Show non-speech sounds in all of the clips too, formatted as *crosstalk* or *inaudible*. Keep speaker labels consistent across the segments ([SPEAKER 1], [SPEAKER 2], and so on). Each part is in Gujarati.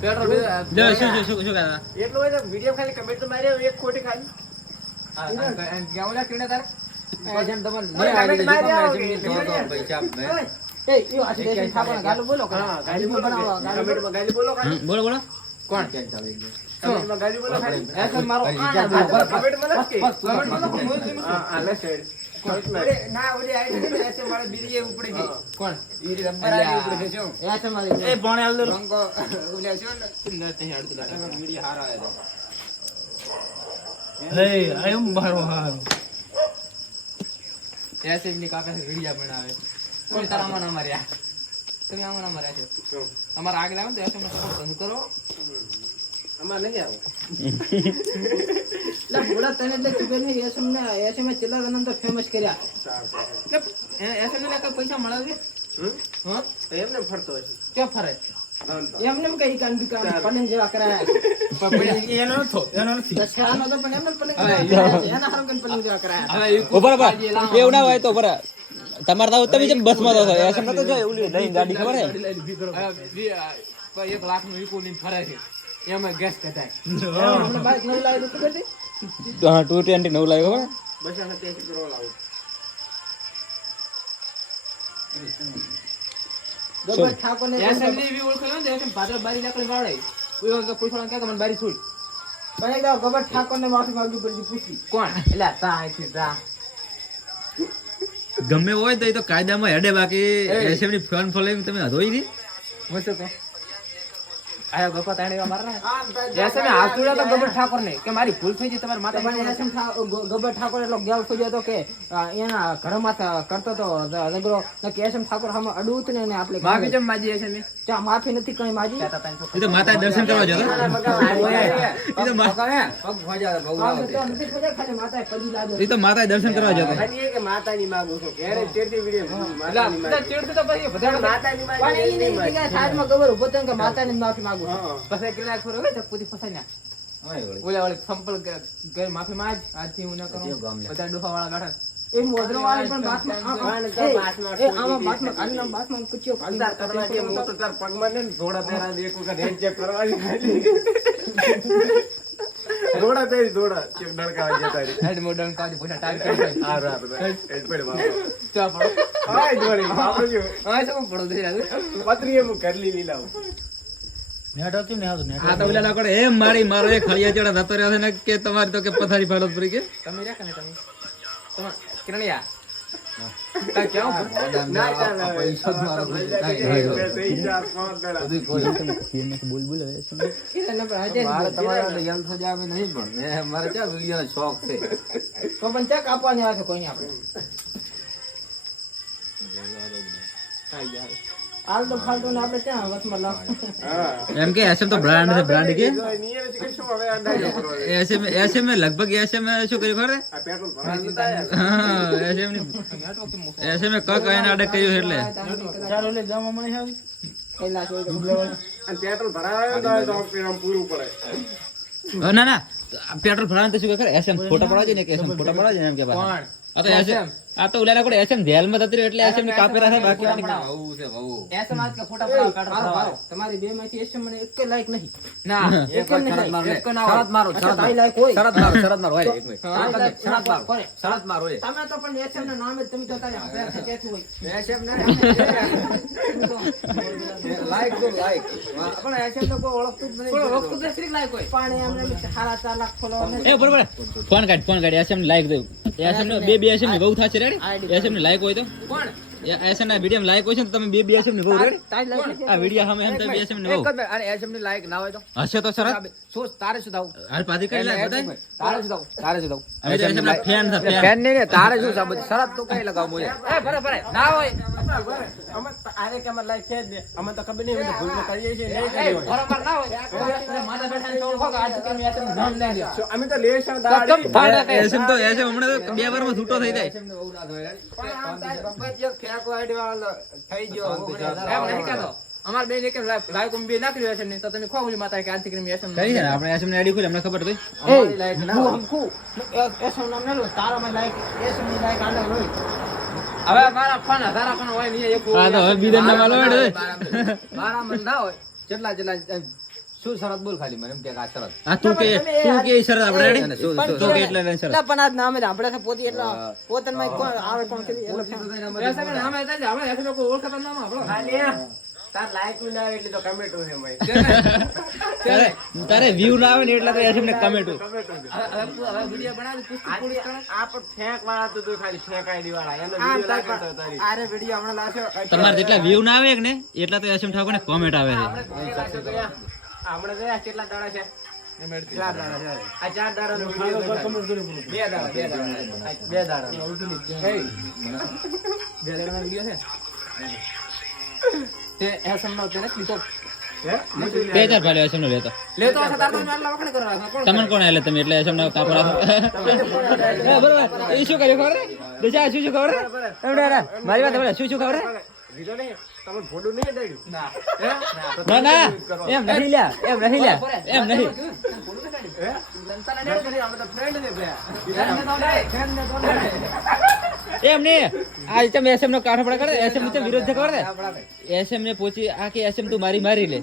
[SPEAKER 1] પેટ્રોલ
[SPEAKER 2] જો શું શું શું કહેતા
[SPEAKER 1] એટલું હોય તો વીડિયો ખાલી કમેન્ટ તો મારી એક ખોટી ખાલી
[SPEAKER 3] ઓલા કિરણે તારે?
[SPEAKER 1] હવે
[SPEAKER 3] નહીં આવી તો પૈસા
[SPEAKER 4] બોલો
[SPEAKER 1] બોલો
[SPEAKER 4] બોલો.
[SPEAKER 1] કમેન્ટમાં ગાલી બોલો ખાલી
[SPEAKER 2] હમ, બોલો બોલો
[SPEAKER 3] કોણ કેમ ચાલે
[SPEAKER 1] ગાલી બોલો ખાલી
[SPEAKER 3] મારો
[SPEAKER 4] ના
[SPEAKER 1] નથી
[SPEAKER 3] બસ, કમેન્ટ બોલો, તમે આમાં ના માર્યા છો. અમારે આગળ આવે ને તો એસએમ નો બંધ કરો.
[SPEAKER 1] અમારે નહીં આવો. *laughs*
[SPEAKER 4] એટલે ભોળા તને એટલે ખબર નહીં એસએમ ને એસએમ એ ચેલા જણા તો ફેમસ કર્યા.
[SPEAKER 3] એટલે એસએમ ને કઈ પૈસા મળે છે? હા?
[SPEAKER 1] એમને ફરતો હશે
[SPEAKER 3] ક્યાં ફરે?
[SPEAKER 4] એમને કઈ કામ બી કામ પલંગ જેવા કરાયા *laughs*
[SPEAKER 2] એનો નતો એનો નથી.
[SPEAKER 4] તો તો પણ એમને છે. એના હારું કરીને પલંગ જેવા કરાયા
[SPEAKER 3] ઊભા ઊભા
[SPEAKER 2] એવું ના હોય. તો બરા તમારે તો તમે જેમ બસમાં તો છો નતો જો ઓલી લઈને ગાડી ખબર હે
[SPEAKER 3] એક લાખનું ઈકુ લઈને ફરે છે. એમાં ગેસ
[SPEAKER 4] કટાય બાઈક નવી લાવી તો ખબર હતી?
[SPEAKER 2] હા ટુ ટ્વેન્ટી નવ લાવ્યો ખબર
[SPEAKER 1] બસ આને ત્યાંથી કરો લાવું.
[SPEAKER 2] ગમે હોય તો એ તો કાયદામાં હેડે બાકી. ફોન ફોલોઈંગ તમે હદોઈ ની
[SPEAKER 3] હું શું કહું. આયો ગપ્પા તાણે એવા હાથ જોડ્યા તો ગબર ઠાકોર ને કે મારી ભૂલ થઈ ગઈ તમારી માતા
[SPEAKER 4] પણ એસએમ ઠા- ગ- ગબ્બર ઠાકોર એટલો ગેલ થઈ તો હતો કે એના ઘરમાં કરતો તો ઝઘડો કે ઠાકોર સામે અડવું ને આપણે
[SPEAKER 3] બાકી જેમ માજી એસએમ એ
[SPEAKER 4] ત્યાં માફી નથી કઈ માજી
[SPEAKER 3] કહેતા તાને
[SPEAKER 2] એ તો માતા દર્શન કરવા જતો? એ તો મા-
[SPEAKER 3] પગ ભોજા બહુ
[SPEAKER 4] આમ તો નથી ખબર, ખાલી માતાએ પડી લાગ્યો.
[SPEAKER 2] એ તો માતા દર્શન કરવા જતો.
[SPEAKER 1] ખાલી એ કે માતાની માગું છું? ઘેરે ચેડતી વીડિયો
[SPEAKER 3] એટલે
[SPEAKER 1] માતાની
[SPEAKER 3] બધા
[SPEAKER 1] માગું.
[SPEAKER 3] ચીડથી તો પછી બધા
[SPEAKER 1] માતાની
[SPEAKER 4] પણ
[SPEAKER 1] માગું
[SPEAKER 4] ઈ નહીં કે સાઈડમાં ગબ્બર ઊભો થયો ને કે માતાની માફી માંગુ છું.
[SPEAKER 1] હા.
[SPEAKER 3] પછી કિનાર પર હોય ચપ્પુથી ફસાઈ ના ઓલા વાળી સંપલ ગઈ માફી માંગ. આજથી હું ન કરું. બધા ડોફા વાળા બેઠા
[SPEAKER 4] એ મોદરો વાળી પણ બાથમાં આમ- આમ-
[SPEAKER 1] પણ તો
[SPEAKER 4] એ-
[SPEAKER 1] બાથમાં
[SPEAKER 4] એ આમાં બાથમાં કાઢીને બાથમાં કૂચ્યો કાઢીને
[SPEAKER 1] અંદાજ કરવા જે મોટો તાર પગમાં ને ધોળા પહેરા દે એક વખત હેડ ચેક કરવાની ખાલી. ધોળા પહેરી ધોળા. ચેક ડડકાવા જતા રહી.
[SPEAKER 3] હેડ મોડર્ન કાજી પોતા ટાઈટ કરી
[SPEAKER 1] આ રાત હેડ પડે બાપા.
[SPEAKER 3] ચા પડો.
[SPEAKER 1] હાય જોડી બાપરો જો.
[SPEAKER 3] હા શું પડો દે રાત
[SPEAKER 1] પત્રી એમ કરલી લીલાવ
[SPEAKER 2] આ તો ઓલા લોકો એમ મારી મારો એ ખળિયા ચડા થતો રહ્યો છે ને કે તમારી તો કે પથારી ફાડો પડી કે?
[SPEAKER 3] તમે રહ્યા કે ને તમે. તમે કિરણિયા. શોખ છે?
[SPEAKER 4] તો પણ ચેક આપવાની આવે છે કોઈને આપણે ફાલતો ને આપણે ક્યાં વચમાં લાવ?
[SPEAKER 1] હા.
[SPEAKER 2] એમ કે એસએમ તો બ્રાન્ડ છે બ્રાન્ડ કે? એસએમ એસએમ લગભગ એસએમ શું કર્યું ખબર હે? એસએમની એસએમ કક એને આડે કર્યું એટલે.
[SPEAKER 4] કૈલાસ હોય તો
[SPEAKER 1] અને પેટ્રોલ ભરાવે તો પૂરું પડે.
[SPEAKER 2] ના ના. પેટ્રોલ ભરાવે તો શું કરે એસએમ ફોટા પડાવજે ને કે એસએમ ફોટા પડાવજે એમ કે પાછા. આ તો એસએમ. આ તો ઓલા લોકો એસએમ જેલમાં થતી એટલે એસએમની કાપી રાખે બાકી
[SPEAKER 3] ફોટા
[SPEAKER 2] નથી.
[SPEAKER 5] છે બહુ.
[SPEAKER 3] એસએમ આજ કે ફોટા પડાવો કાઢો.
[SPEAKER 4] ભારો. તમારી બે માંથી એસએમ મને એક લાઈક નહીં.
[SPEAKER 3] ના
[SPEAKER 4] એક જ નહીં લાયક.
[SPEAKER 3] એક ના
[SPEAKER 5] શરત મારો શરત
[SPEAKER 4] લાયક હોય.
[SPEAKER 5] શરત મારો શરત મારો હોય એક મિનિટ. શરત મારો શરત મારો. હોય
[SPEAKER 4] તમે તો પણ એસએમ ના નામે તમે તો તારે છે ત્યાંથી હોય.
[SPEAKER 5] એસએમ ના *laughs* લાઈક તો લાઈક. પણ એસએમ તો કોઈ ઓળખતું જ
[SPEAKER 3] કોઈ ઓળખતું જ નથી લાઈક હોય?
[SPEAKER 4] પાણી એમને સારા ચાર લાખ follower
[SPEAKER 2] એ બરોબર. ફોન કાઢ ફોન કાઢ. એસએમ લાઈક દઉં એસએમ બે બે એસએમની બહુ થશે રે એસએમની લાયક હોય તો?
[SPEAKER 3] કોણ?
[SPEAKER 2] વીડિયો લાઈક હોય છે ને તમે બે બે એસએમની બહુ. આ વીડિયો એમ બે
[SPEAKER 5] એસએમની
[SPEAKER 2] બહુ
[SPEAKER 5] અને એસએમની લાઈક ના હોય તો.
[SPEAKER 2] હશે તો સરસ.
[SPEAKER 5] શું તારે શું થવું?
[SPEAKER 2] હાલ પાછી કરી લે
[SPEAKER 5] એક તારે શું થવું? તારે શું થવું?
[SPEAKER 2] હવે એસએમ ના ફેન છે ફેન
[SPEAKER 5] ફેન ને તારે શું થવું? બધું તો કઈ લગાવું મોજે
[SPEAKER 3] એ ભરે ભરે. ના હોય.
[SPEAKER 1] અમે આરે કે અમારે લાઈફ છે જ અમે તો ખબર નહીં હોય તો કરીએ છીએ નહીં કરી હોય.
[SPEAKER 3] બરોબર ના હોય. તમે બેઠા ને ઓળખો કે આજ તમે એસે નામ લઈ લ્યો
[SPEAKER 1] અમે તો લેશા દાડી
[SPEAKER 2] એસએમ તો એસએમ હમણાં તો બે વારમાં છૂટો થઈ જાય.
[SPEAKER 5] એસએમ ને બહુ ના ધોય
[SPEAKER 1] પણ આમ તારી આઈડી વાળો થઈ ગયો
[SPEAKER 3] એમ નહીં કહેતો. અમાર બે ને કે લાઈક બે નાખી રહ્યો છે ને તો તમે ખો માતા કે આજથી કરીને એસએમ
[SPEAKER 2] કરી છે ને આપણે એસએમની આઈડી ખોલી અમને ખબર હતી
[SPEAKER 4] એ, હું હમખું. એ- નામ નહીં લો. તારામાં લાયક એસએમની લાયક આને હોય.
[SPEAKER 3] હવે મારા ફોન હજારા ફોન હોય ને એક
[SPEAKER 2] હા તો બીજા નામ આલો હેડ
[SPEAKER 5] મારા મન ના. હોય. શું શરત બોલ ખાલી મને એમ કે આ શરત.
[SPEAKER 2] હા તું કે તું કે શરત આપણે
[SPEAKER 4] રેડી
[SPEAKER 2] તો કે એટલે શરત.
[SPEAKER 4] એટલે પણ આ નામે આપણે પોતી એટલે પોતનમાં કોણ આવે કોણ કે એટલે
[SPEAKER 3] નામ હતા આપણે એસએમ કોઈ ઓળખતા નામ આપણો.
[SPEAKER 1] ખાલી તાર લાઈક ના આવે એટલે તો કમેન્ટ છે ભાઈ
[SPEAKER 2] તારે તારે વ્યૂ ના આવે ને એટલે તો એસએમ ને કમેન્ટ
[SPEAKER 3] હવે- હવે તું- હવે વીડિયો બનાવી કુસ્તી પોલીસ કરે.
[SPEAKER 1] આ પણ ફેંક વાળા તો ખાલી ફેંક આઈડી વાળા. એનો વિડિયો
[SPEAKER 4] તાર
[SPEAKER 1] તારી.
[SPEAKER 4] આરે વિડિયો હમણાં લાવશો
[SPEAKER 2] તમારે જેટલા વ્યૂ ના આવે ને એટલા તો એસએમ ઠાકોર ને કોમેન્ટ આવે છે.
[SPEAKER 1] આપણે ગયા કેટલા દાડા છે?
[SPEAKER 4] ચાર દાડા છે?
[SPEAKER 1] આ ચાર દાડા બે દાડા બે દાડા. બે દાડા.
[SPEAKER 3] બે જણાનો વીડિયો છે? તે એસએમ નો તેને લીધો.
[SPEAKER 2] બે હજાર ભાલ્યો એસએમ લેતો.
[SPEAKER 3] લેતો હશે તાર તો મેં આટલા વખાણ કરવા છે. કોણ
[SPEAKER 2] તમને કોણ આલે તમે? એટલે એસમ નો કાપો રાખો હા, બરોબર. એ શું કર્યું ખબર છે? દશા શું શું ખબર? મારી વાત શું શું ખબર?
[SPEAKER 1] વિડિયો નહીં તમને ફોટો નહીં દઈડ્યું
[SPEAKER 3] ના હે?
[SPEAKER 2] ના ના એમ નહીં લ્યા એમ નહીં લ્યા એમ નહીં
[SPEAKER 1] અમે તો ફ્રેન્ડ ને ભયા
[SPEAKER 2] એમ નહીં આ તમે એસએમ નો કાઠો પડે કરે એસએમ ને વિરોધ છે ખબર છે એસએમ ને પૂછી આ કે એસએમ તું મારી મારી લે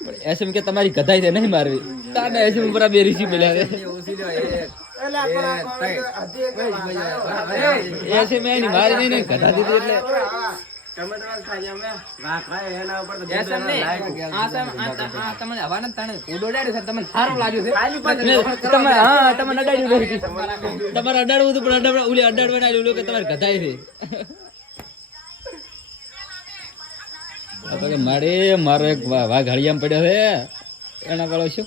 [SPEAKER 2] પણ એસએમ કે તમારી ગધાઈ છે નહીં મારવી તાને એસએમ ઉપર આ બે રીસી મળ્યા છે
[SPEAKER 5] ઓછી લ્યો, એક, એક,
[SPEAKER 2] એસએમ એની મારી નહીં ને ગધા દીધી એટલે તમારે અડાડવું હતું પણ અડાડવા ઓલી અડાડવા ના ઓલું કે તમારે ગધાય છે. મારે મારો એક વાઘ હળિયામ પડ્યો છે. એના વાળો શું?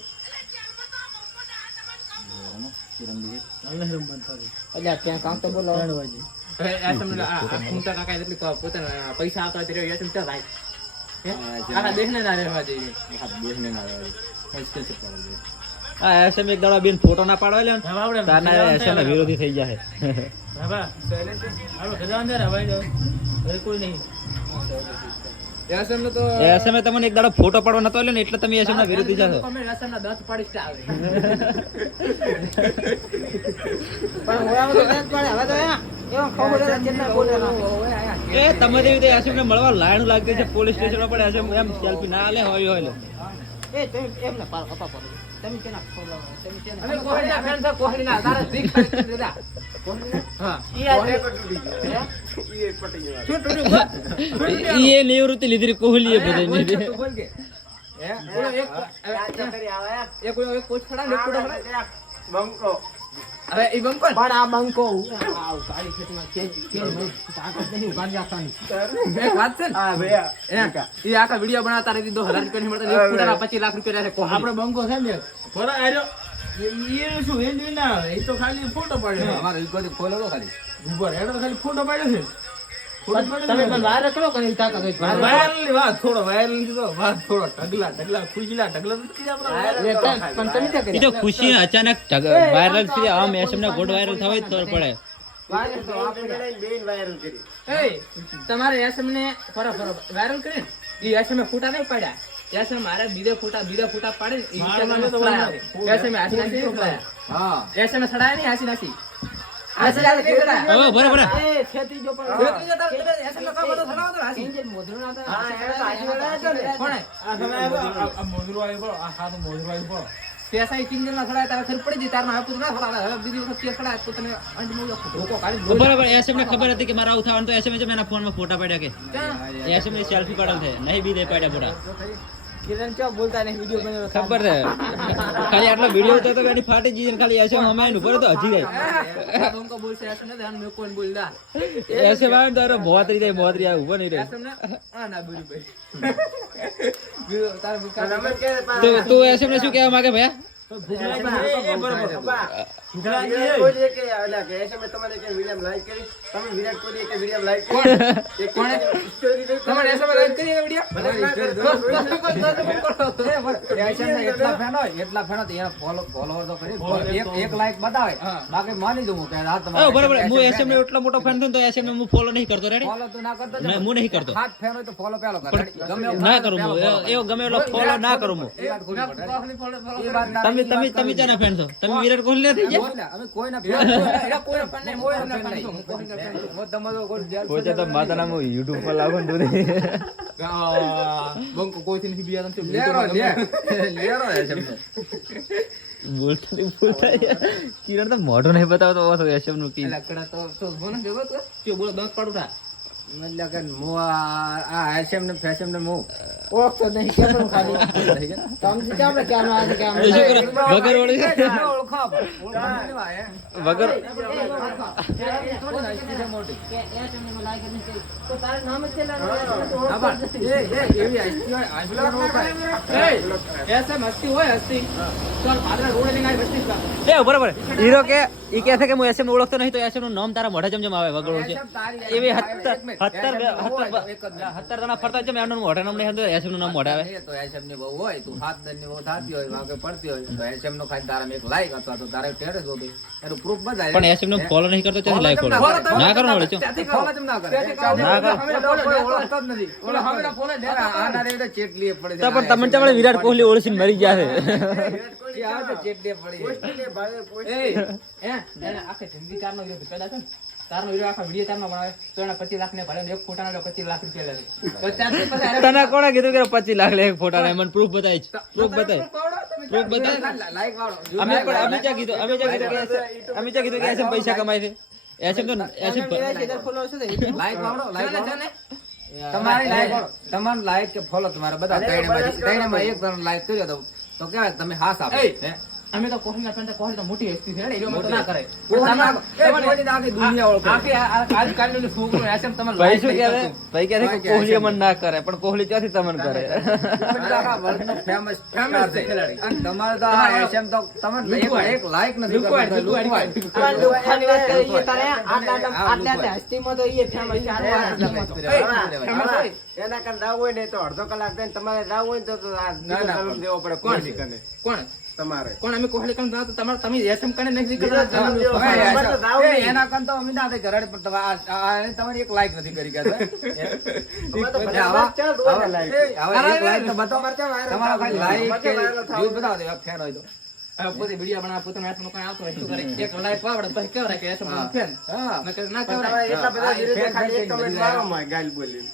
[SPEAKER 4] અલ્યા ક્યાં કામ તો બોલો.
[SPEAKER 3] ખૂંટા પોતાના પૈસા આવતા? આખા દેશને ના રહેવા
[SPEAKER 2] એસએમ એક દાડા બેન ફોટો ના પાડવા લે તારના એસએમ વિરોધી થઈ જાય
[SPEAKER 3] એસએમ
[SPEAKER 2] તમને એક દાડો ફોટો પાડવા નતો લે ને એટલે તમે એસએમ ના વિરોધી જાશો
[SPEAKER 3] તમે એસએમ ના દસ પાડીશ આવે.
[SPEAKER 4] પણ પડે હવે તો
[SPEAKER 2] એ તમે જેવી રીતે આસિફ ને મળવા લાઈન લાગતી છે પોલીસ સ્ટેશન પર આસિફ એમ સેલ્ફી ના લે હોય હોય
[SPEAKER 4] એ તમે એમને પાર અપા પર તમે કેના ખબર તમે કેના
[SPEAKER 3] અમે કોહલીના fan છે, કોહલીના. તારે ભીખ કરી દીધા.
[SPEAKER 2] એ નિવૃત્તિ લીધી કોહલી બધાની
[SPEAKER 3] બોલ કે. બોલો, એક કોચ ખડા ને એક કોડો
[SPEAKER 1] બંકો.
[SPEAKER 3] બંકો ને?
[SPEAKER 4] પણ આ બંકો કાળી ખેતીમાં કે કે તાકાત નહીં ઉગાડી રાખવાની
[SPEAKER 3] એક વાત છે ને?
[SPEAKER 1] આ. ભયા
[SPEAKER 3] એમ. એ આખા વીડિયો બનાવતા રહી દીધો હજાર રૂપિયાની મળતા એક કોડાના પચીસ લાખ રૂપિયા રહે કોહલી.
[SPEAKER 4] બંકો છે ને?
[SPEAKER 5] અમારે ખોલો. તો ખાલી
[SPEAKER 4] તમે પણ વાર કરો કે એવી તાકાત હોય એ કાંઈ- પણ તમે ક્યાં
[SPEAKER 2] એ
[SPEAKER 4] કર્યા?
[SPEAKER 2] તો ખુશી અચાનક વાયરલ થઈ. આમ એસએમ ને ગોડ વાયરલ થવાય તો ખબર પડે.
[SPEAKER 1] વાયરલ કરી.
[SPEAKER 3] તમારે એસએમ ને ફરો ફરો વાયરલ કરી ઈ એસએમ એ ફોટા નહીં પડ્યા. એસમ મારે બીજા ફોટા બીજા ફોટા પાડે હાસી નાસી નહીં સડાયા.
[SPEAKER 5] હા.
[SPEAKER 3] એસએમ એ સડાયા નહીં હાસી નાસી તારે નો
[SPEAKER 4] ના
[SPEAKER 1] ને.
[SPEAKER 3] પૈસા એક ઇન્જિનમાં સડાયા તારે ખબર પડી ગઈ તારમાં પૂરું ના સડાવે. હવે બીજી વખત તે સડાય તો તને અંજમાં ધોકો કાઢી
[SPEAKER 2] બરાબર એસએમ ને ખબર હતી કે મારા આવું થવાનું તો એસએમ એના ફોનમાં ફોટા પાડ્યા કે? એસએમની સેલ્ફી પાડલ છે નહીં બી દે પાડ્યા ફોટા.
[SPEAKER 4] કિરણ ચો બોલતા નહીં? વિડિયો બનેલો
[SPEAKER 2] ખબર છે. ખાલી. આટલો વીડિયો હતો તો એની ફાટી જઈ ખાલી એસે અમે એનું ઉપર તો હજી ગઈ
[SPEAKER 3] તું કો બોલશે એસે ને ધ્યાન મે કોણ બોલી એસે
[SPEAKER 2] એસએમ તારો મોતરી જાય મોતરી આ ઊભો નહીં રહે.
[SPEAKER 3] એસે ને? આ ના બોલી ભાઈ.
[SPEAKER 2] તો તું એસે ને શું કહેવા માંગે ભૈયા?
[SPEAKER 1] વિરાટ કોહલીએ કે ઓલા કે એસએમએ તમારે કે વીડિયો લાઈક કરી. તમે વિરાટ કોહલીએ કે વીડિયો લાઈક કરી?
[SPEAKER 3] કોણે?
[SPEAKER 1] સ્ટોરી નહીં
[SPEAKER 3] તમારે એસએમ લાઈક કરી વિડિયો?
[SPEAKER 1] ભલે ના કરે.
[SPEAKER 5] એસએમ ના એટલા ફેન હોય એટલા ફેન તો એના ફોલો ફોલોવર તો કરી એક એક લાઈક બતાવે. બાકી માની દઉં કે આ તમારે
[SPEAKER 2] બરાબર. હું એસએમ ને એટલો મોટો ફેન થયો તો એસએમ ને હું ફોલો નહીં કરતો. રેડી
[SPEAKER 5] ફોલો તો ના કરતો
[SPEAKER 2] ના, હું નહીં કરતો.
[SPEAKER 5] હાથ ફેન હોય તો ફોલો પેલો કર. ગમે
[SPEAKER 2] ના કરું હું. એવો ગમે એટલો ફોલો ના કરું હું. તમે તમે તમે
[SPEAKER 5] કરવી
[SPEAKER 2] ફેન છો. તમે વિરાટ કોહલી નથી યુટ્યુબ પર લાવો ને
[SPEAKER 3] બંકો કોઈથી નથી બીજા તમે
[SPEAKER 5] લેરો લેરો.
[SPEAKER 2] બોલતા નહીં બોલતા. કિરણ તો મોઢું નહીં બતાવતો ઓછો એસએમનું કી.
[SPEAKER 3] લકડા કડા તો તો બોને ને તો. કે બોલો દસ પાડું થા.
[SPEAKER 5] એટલે કે હું આ આ એસએમ ને ફેસએમ ને હું
[SPEAKER 4] ઓળખતો નહીં કેમ ખાલી સમજી કેમ ને કેમ આજે કેમ
[SPEAKER 2] વગર?
[SPEAKER 5] ઓળખો ઓળખો.
[SPEAKER 2] વગર
[SPEAKER 4] કે
[SPEAKER 5] પણ
[SPEAKER 3] આવી
[SPEAKER 2] બરાબર હીરો કે, ઈ કે છે કે હું એસએમ ઓળખતો નહીં, તો એસએમનું નામ તારા મોઢા જેમ જેમ આવે વગર ઓળખે એવી હત્તર હત્તર હત્તર જણા ફરતા જેમ એમનું મોઢા નામ નહીં નું નામ મોઢા આવે
[SPEAKER 5] તો એસએમની બહુ હોય તું હાથ દનની બહુ થતી હોય વાગે પડતી હોય. તો એસએમ નો ખાલી તારા એક લાઈક અથવા તો તારે ટેરેસ હોય એનું પ્રૂફ બધા
[SPEAKER 2] પણ એસએમ નો ફોલો નહીં કરતો ચાલ લાઈક ફોલો ના કરો? ને
[SPEAKER 5] ફોલો કરે
[SPEAKER 2] ના કરે.
[SPEAKER 5] કોઈ ઓળખતો જ નથી.
[SPEAKER 3] ઓલો હમેલા ફોલે લેતો
[SPEAKER 5] અરે આના રે તો પડે
[SPEAKER 2] પણ તમને ચાલે વિરાટ કોહલી ઓળસીને મરી ગયા છે.
[SPEAKER 5] જે આવે તો ચેટલી પડી છે.
[SPEAKER 3] એ એ એને આખે જિંદગી કારનો છે ને? તારનો વિડિયો આખા વિડિયો તારનો બનાવે તો એને 25 લાખ ને ભરે ને એક ફોટાનો પચીસ લાખ રૂપિયા લે. તો ત્યાંથી પછી
[SPEAKER 2] તને કોણે કીધું કે પચીસ લાખ લે એક ફોટા ને મને પ્રૂફ બતાવી પ્રૂફ બતાવી પ્રૂફ
[SPEAKER 5] લાઈક વાળો?
[SPEAKER 2] અમે પણ અમે ક્યાં કીધું? અમે ક્યાં કીધું કે અમે ક્યાં કીધું કે એસએમ પૈસા કમાય છે? એસએમ તો એસએમ
[SPEAKER 5] લાઈક વાળો લાઈક વાળો. તમારી લાઈક તમારું લાઈક કે ફોલો તમારે બધા એક જણ લાઈક કર્યો તો તો કહેવાય તમે હાસ આપો.
[SPEAKER 3] અમે તો કોહલીના ફ્રેન્ડ કોહલી તો મોટી હસ્તી છે ને, એટલે તો ના કરે
[SPEAKER 5] કોહલી ના- કોહલી
[SPEAKER 2] ભાઈ
[SPEAKER 3] like
[SPEAKER 2] શું કહે? ભાઈ કહે કે કોહલી મન ના કરે પણ કોહલી ક્યાંથી તમને કરે?
[SPEAKER 5] કોહલી
[SPEAKER 3] છે
[SPEAKER 5] છે.
[SPEAKER 3] ખેલાડી.
[SPEAKER 5] અને તમારે તો આ SM તો તમે એક- એક નથી કરતા.
[SPEAKER 3] લુકવાય.
[SPEAKER 4] વાત કરી એ તારે આટલા. હસ્તીમાં તો એ ફેમસ છે.
[SPEAKER 1] એના કરતા રાવ હોય ને તો અડધો કલાક થાય તમારે રાવ હોય તો તો આ
[SPEAKER 5] ના, ના,
[SPEAKER 1] કલમ દેવો પડે
[SPEAKER 3] કોણ? કોણ?
[SPEAKER 1] તમારે.
[SPEAKER 3] કોણ અમે કોહલી કામ તો તમારે તમે એસએમ કને નથી કરતા
[SPEAKER 1] તો.
[SPEAKER 5] એના કરતા તો અમે ના ઘરાડે, પણ તમારી એક લાઈક નથી કરી ગયા, *laughs*
[SPEAKER 1] તો
[SPEAKER 5] તો તો. તો.
[SPEAKER 3] પોતે વિડિયો બનાવે પોતાનો એસએમ કોઈ આવતો શું કરે એક લાઈક વાવડે પછી કેવરાય કે એસએમ ફેન
[SPEAKER 5] હા.
[SPEAKER 3] ના કેવરાય
[SPEAKER 1] એટલા બધા ખાલી એક
[SPEAKER 5] fan
[SPEAKER 1] મારો માં ગાલ બોલી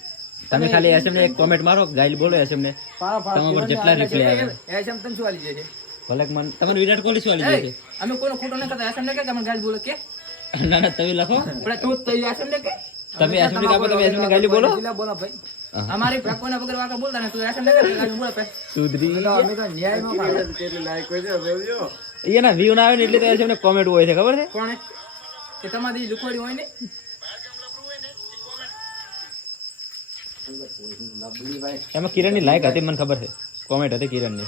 [SPEAKER 2] તમે ખાલી એસએમ ને એક કોમેન્ટ મારો ગાઈલ બોલો એસએમ ને. તમારા પર જેટલા રિપ્લાય આવે.
[SPEAKER 5] એસએમ તને શું આલી જાય છે?
[SPEAKER 2] ભલે કે તમને વિરાટ કોહલી શું આલી
[SPEAKER 3] એ, અમે કોઈનો ખોટો ન કરતા. એસએમ ને કે તમે ગાલી બોલે કે?
[SPEAKER 2] ના ના તમે લખો.
[SPEAKER 3] પણ તું તો એસએમ ને કે?
[SPEAKER 2] તમે એસએમની કાપો તમે એસએમની ગાઈલ બોલો.
[SPEAKER 5] બોલો ભાઈ.
[SPEAKER 3] અમારી કોઈના વગર વાકા બોલતા ને તું એસએમ ને ગાલી બોલે પછી
[SPEAKER 2] સુધરી
[SPEAKER 5] અમે તો ન્યાયમાં પાડો.
[SPEAKER 1] કેટલી like હોય છે જોજો.
[SPEAKER 2] એના વ્યૂ ના આવે ને એટલે તો એસએમ ને કોમેન્ટ હોય છે ખબર છે?
[SPEAKER 3] કોણે? કે તમારી લુકવાડી હોય ને?
[SPEAKER 2] એમાં કિરણની લાયક હતી મને ખબર છે. કોમેન્ટ હતી કિરણની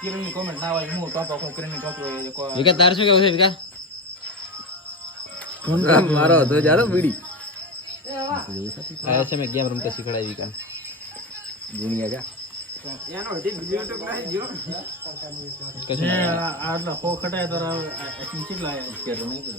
[SPEAKER 3] કિરણની કોમેન્ટ ના હોય હું ટોપ હું કિરણની ટોપ હોય
[SPEAKER 2] વિકા તાર શું કેવું છે વિકા
[SPEAKER 5] મારો હતો જારો બીડી
[SPEAKER 2] આ એસએમ એક ગેમ રમતા શીખડાવી વિકા
[SPEAKER 5] દુનિયા જા
[SPEAKER 1] એનો હજી બીજો YouTube નહીં જો.
[SPEAKER 2] કશું ના.
[SPEAKER 3] આટલા હો ખટાય તો નીચે